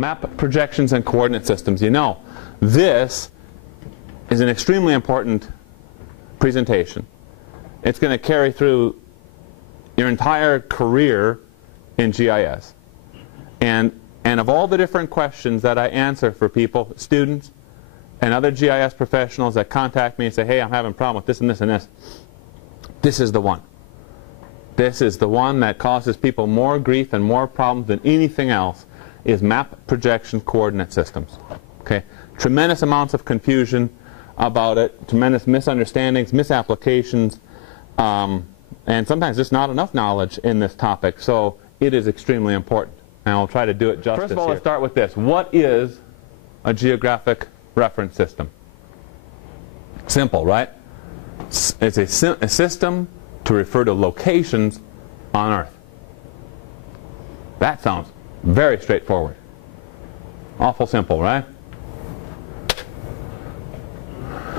Map projections and coordinate systems. You know, this is an extremely important presentation. It's going to carry through your entire career in GIS. And of all the different questions that I answer for people, students, and other GIS professionals that contact me and say, hey, I'm having a problem with this and this and this, this is the one. This is the one that causes people more grief and more problems than anything else, is map projection coordinate systems. Okay? Tremendous amounts of confusion about it, tremendous misunderstandings, misapplications, and sometimes just not enough knowledge in this topic. So it is extremely important, and I'll try to do it justice. First of all, let's start with this. What is a geographic reference system? Simple, right? It's a system to refer to locations on Earth. That sounds very straightforward. Awful simple, right?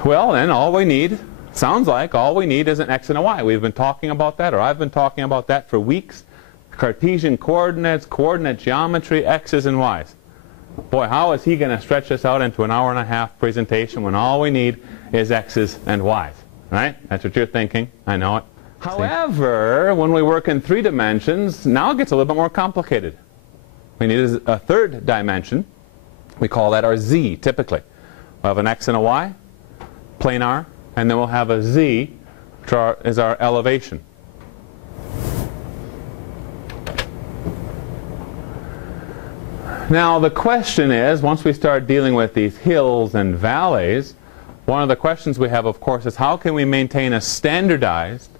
Well, then all we need, sounds like all we need is an X and a Y. We've been talking about that, or I've been talking about that for weeks. Cartesian coordinates, coordinate geometry, X's and Y's. Boy, how is he going to stretch this out into an hour-and-a-half presentation when all we need is X's and Y's? Right? That's what you're thinking. I know it. However, when we work in 3 dimensions, now it gets a little bit more complicated. We need a 3rd dimension. We call that our Z, typically. We'll have an X and a Y, planar, and then we'll have a Z, which is our elevation. Now the question is, once we start dealing with these hills and valleys, one of the questions we have, of course, is how can we maintain a standardized,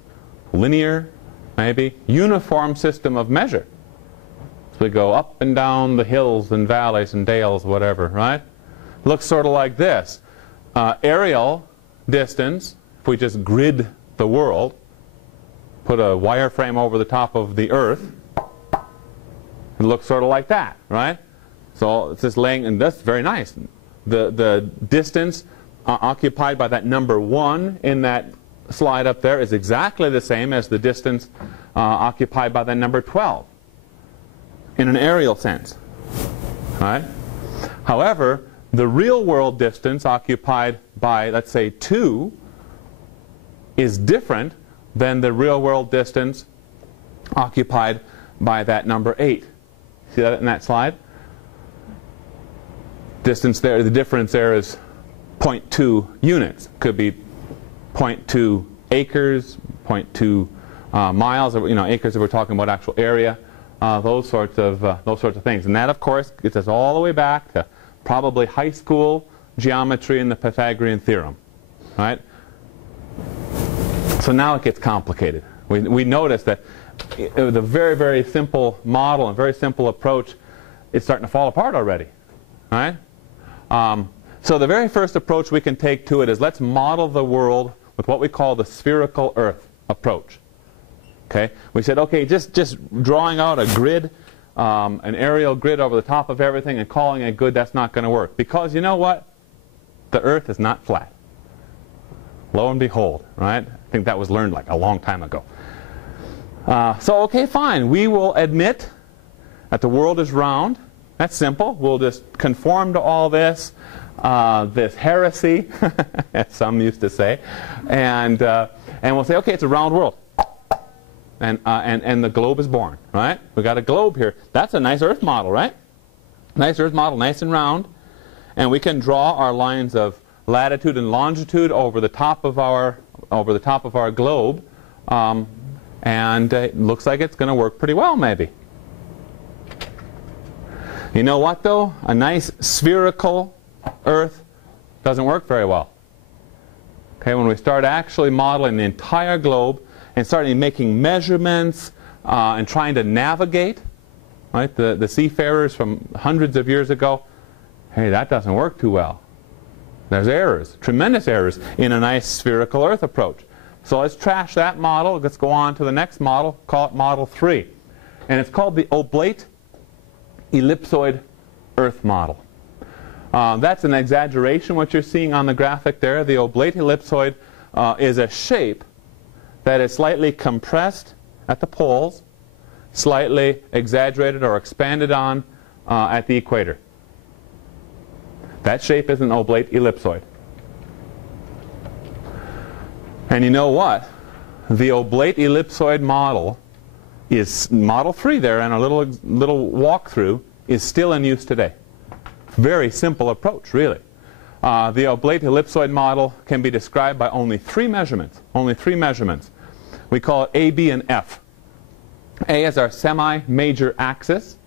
linear, maybe, uniform system of measure? So we go up and down the hills and valleys and dales, whatever, right? Looks sort of like this. Aerial distance, if we just grid the world, put a wireframe over the top of the Earth, it looks sort of like that, right? So it's just laying, and that's very nice. The distance occupied by that number 1 in that slide up there is exactly the same as the distance occupied by the number 12 in an aerial sense, right? However, the real world distance occupied by, let's say, 2 is different than the real world distance occupied by that number 8. See that in that slide? Distance there, the difference there is 0.2 units. Could be 0.2 acres, 0.2 miles, or, acres if we're talking about actual area, those sorts of things. And that, of course, gets us all the way back to probably high school geometry and the Pythagorean theorem, right? So now it gets complicated. We notice that with a very, very simple model and very simple approach, it's starting to fall apart already, right? So the very first approach we can take to it is let's model the world with what we call the spherical Earth approach. Okay? We said, okay, just drawing out a grid, an aerial grid over the top of everything and calling it good, that's not going to work. Because you know what? The Earth is not flat. Lo and behold, right? I think that was learned like a long time ago. So, okay, fine. We will admit that the world is round. That's simple. We'll just conform to all this heresy, as some used to say, and we'll say, okay, it's a round world, and the globe is born, right? We got a globe here. That's a nice Earth model, right? Nice Earth model, nice and round, and we can draw our lines of latitude and longitude over the top of our globe, and it looks like it's going to work pretty well, maybe. You know what, though? A nice spherical Earth doesn't work very well. Okay, when we start actually modeling the entire globe and starting making measurements and trying to navigate, right? The seafarers from hundreds of years ago, hey, that doesn't work too well. There's errors, tremendous errors in a nice spherical Earth approach. So let's trash that model. Let's go on to the next model, call it Model 3. And it's called the oblate ellipsoid Earth model. That's an exaggeration, what you're seeing on the graphic there. The oblate ellipsoid is a shape that is slightly compressed at the poles, slightly exaggerated or expanded on at the equator. That shape is an oblate ellipsoid. And you know what? The oblate ellipsoid model is model 3 there, and our little walkthrough is still in use today. Very simple approach, really. The oblate ellipsoid model can be described by only 3 measurements. Only 3 measurements. We call it A, B, and F. A is our semi-major axis.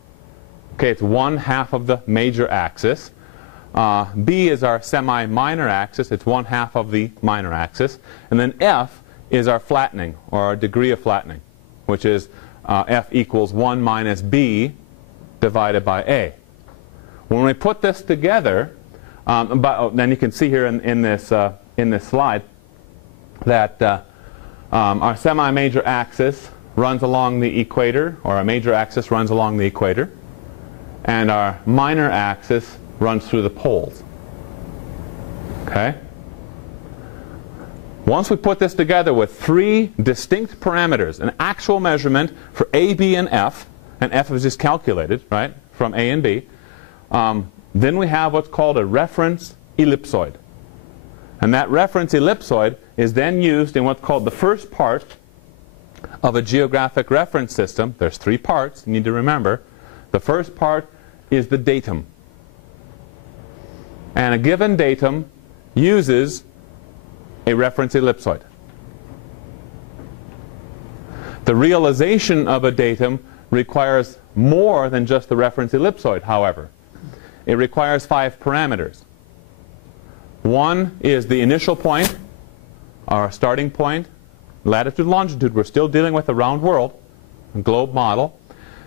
Okay, it's 1/2 of the major axis. B is our semi-minor axis. It's 1/2 of the minor axis. And then F is our flattening, or our degree of flattening, which is F equals 1 minus B divided by A. When we put this together, then you can see here in this slide that our semi-major axis runs along the equator, or our major axis runs along the equator, and our minor axis runs through the poles. Okay? Once we put this together with 3 distinct parameters, an actual measurement for A, B, and F is just calculated, right, from A and B, then we have what's called a reference ellipsoid. And that reference ellipsoid is then used in what's called the first part of a geographic reference system. There's 3 parts you need to remember. The first part is the datum. And a given datum uses a reference ellipsoid. The realization of a datum requires more than just the reference ellipsoid, however. It requires 5 parameters. One is the initial point, our starting point, latitude, longitude. We're still dealing with a round world, a globe model,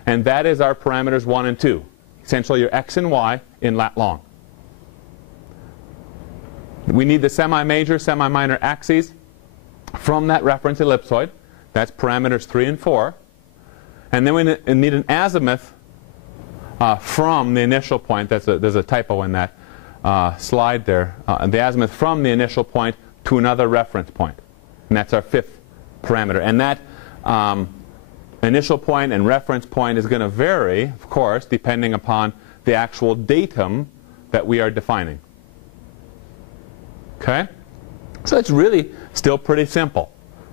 and that is our parameters 1 and 2. Essentially your x and y in lat long. We need the semi-major, semi-minor axes from that reference ellipsoid. That's parameters 3 and 4. And then we need an azimuth from the initial point. There's a typo in that slide there. The azimuth from the initial point to another reference point. And that's our 5th parameter. And that initial point and reference point is going to vary, of course, depending upon the actual datum that we are defining. Okay? So it's really still pretty simple.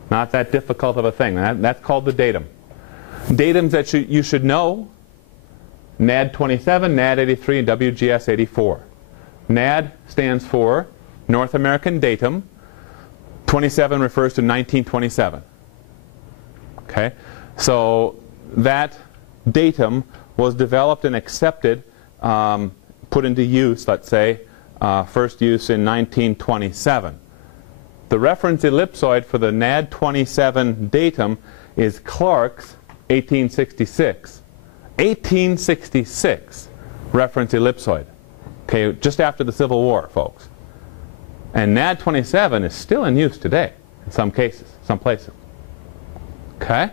Not that difficult of a thing. That's called the datum. Datums that you should know: NAD 27, NAD 83, and WGS 84. NAD stands for North American Datum. 27 refers to 1927. Okay? So that datum was developed and accepted, put into use, let's say, first use in 1927. The reference ellipsoid for the NAD 27 datum is Clark's 1866. 1866 reference ellipsoid. Okay, just after the Civil War, folks. And NAD 27 is still in use today in some cases, some places. Okay?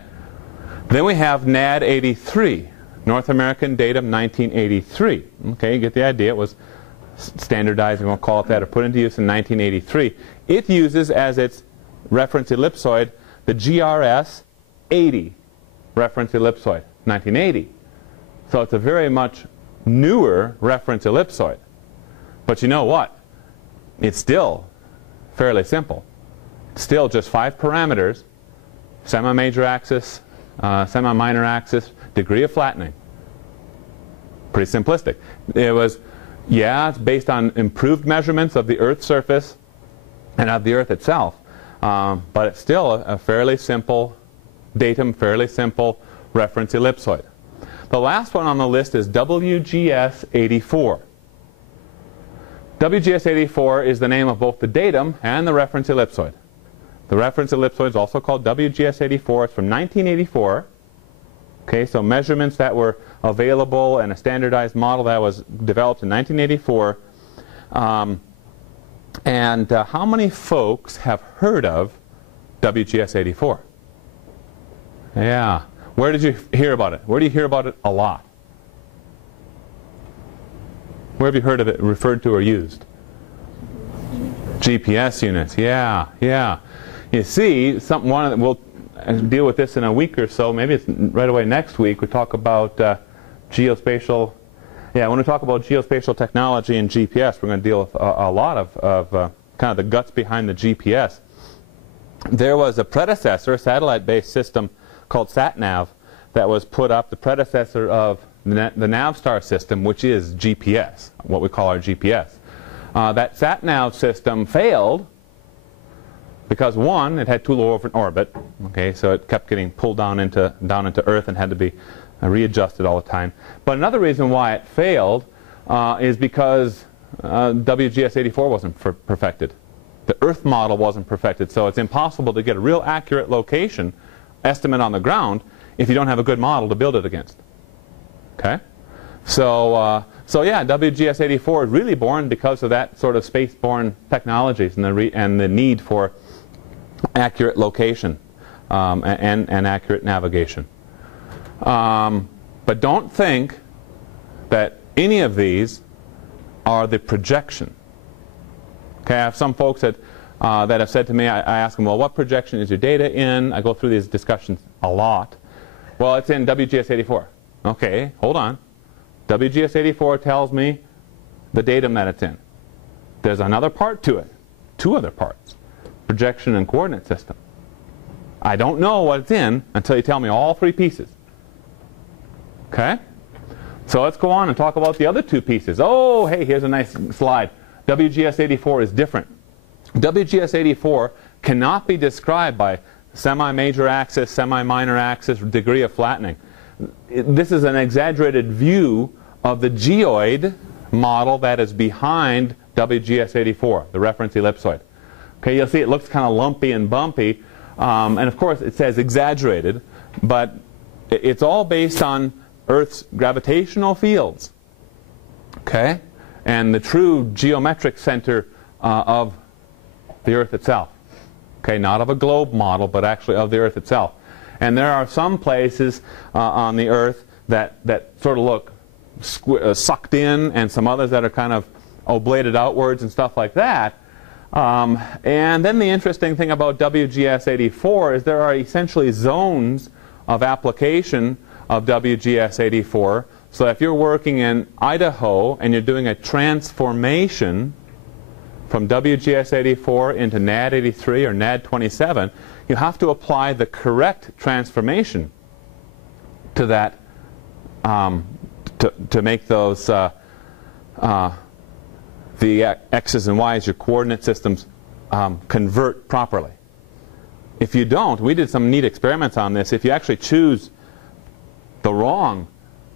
Then we have NAD 83, North American Datum 1983. Okay, you get the idea. It was standardized, we'll call it that, or put into use in 1983. It uses as its reference ellipsoid the GRS 80 reference ellipsoid, 1980. So it's a very much newer reference ellipsoid. But you know what? It's still fairly simple. It's still just 5 parameters: semi-major axis, semi-minor axis, degree of flattening. Pretty simplistic. It was, yeah, it's based on improved measurements of the Earth's surface and of the Earth itself. But it's still a fairly simple datum, fairly simple reference ellipsoid. The last one on the list is WGS 84. WGS 84 is the name of both the datum and the reference ellipsoid. The reference ellipsoid is also called WGS 84. It's from 1984. Okay, so measurements that were available and a standardized model that was developed in 1984. And how many folks have heard of WGS 84? Yeah. Where did you hear about it? Where do you hear about it a lot? Where have you heard of it referred to or used? GPS units. Yeah, yeah. You see, we'll deal with this in a week or so. Maybe it's right away next week. We talk about geospatial Yeah, when we talk about geospatial technology and GPS, we're going to deal with a lot of kind of the guts behind the GPS. There was a predecessor, a satellite-based system called SatNav that was put up, the predecessor of the Navstar system, which is GPS, what we call our GPS. That SatNav system failed because, one, it had too low of an orbit. Okay, so it kept getting pulled down into Earth and had to be readjusted all the time. But another reason why it failed is because WGS-84 wasn't perfected. The Earth model wasn't perfected, so it's impossible to get a real accurate location estimate on the ground if you don't have a good model to build it against. Okay, so yeah, WGS-84 is really born because of that sort of space-borne technologies and the need for accurate location and accurate navigation. But don't think that any of these are the projection. Okay, I have some folks that have said to me, I ask them, well, what projection is your data in? I go through these discussions a lot. Well, it's in WGS-84. Okay, hold on. WGS-84 tells me the datum that it's in. There's another part to it. Two other parts. Projection and coordinate system. I don't know what it's in until you tell me all three pieces. Okay? So let's go on and talk about the other two pieces. Oh, hey, here's a nice slide. WGS-84 is different. WGS-84 cannot be described by semi-major axis, semi-minor axis, degree of flattening. This is an exaggerated view of the geoid model that is behind WGS-84, the reference ellipsoid. Okay, you'll see it looks kind of lumpy and bumpy, and of course it says exaggerated, but it's all based on Earth's gravitational fields, okay, and the true geometric center of the Earth itself. Okay, not of a globe model, but actually of the Earth itself. And there are some places on the Earth that sort of look sucked in, and some others that are kind of oblated outwards and stuff like that. And then the interesting thing about WGS-84 is there are essentially zones of application of WGS-84. So if you're working in Idaho and you're doing a transformation from WGS-84 into NAD-83 or NAD-27, you have to apply the correct transformation to that to make those the x's and y's, your coordinate systems, convert properly. If you don't, we did some neat experiments on this. If you actually choose the wrong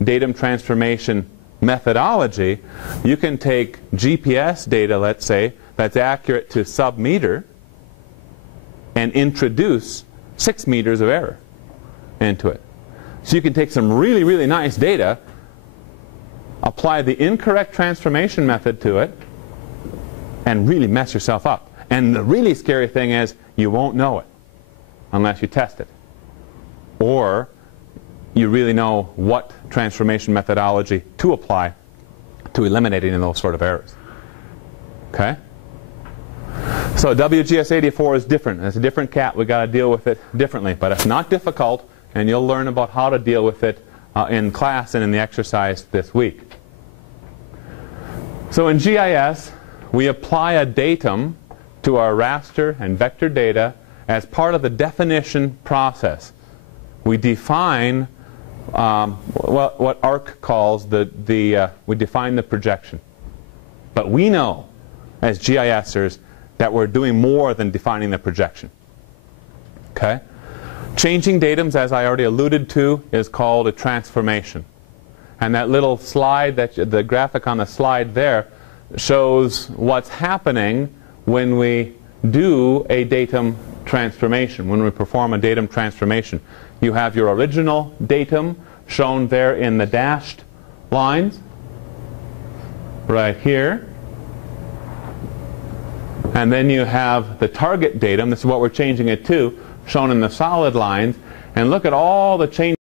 datum transformation methodology, you can take GPS data, let's say, that's accurate to sub-meter and introduce 6 meters of error into it. So you can take some really, really nice data, apply the incorrect transformation method to it, and really mess yourself up. And the really scary thing is you won't know it unless you test it. Or you really know what transformation methodology to apply to eliminating those sort of errors. Okay? So WGS-84 is different. It's a different cat. We've got to deal with it differently. But it's not difficult, and you'll learn about how to deal with it in class and in the exercise this week. So in GIS, we apply a datum to our raster and vector data as part of the definition process. We define what ARC calls we define the projection. But we know, as GISers, that we're doing more than defining the projection. Okay? Changing datums, as I already alluded to, is called a transformation. And that little slide, the graphic on the slide there, shows what's happening when we do a datum transformation, when we perform a datum transformation. You have your original datum shown there in the dashed lines, right here. And then you have the target datum, this is what we're changing it to, shown in the solid lines. And look at all the changes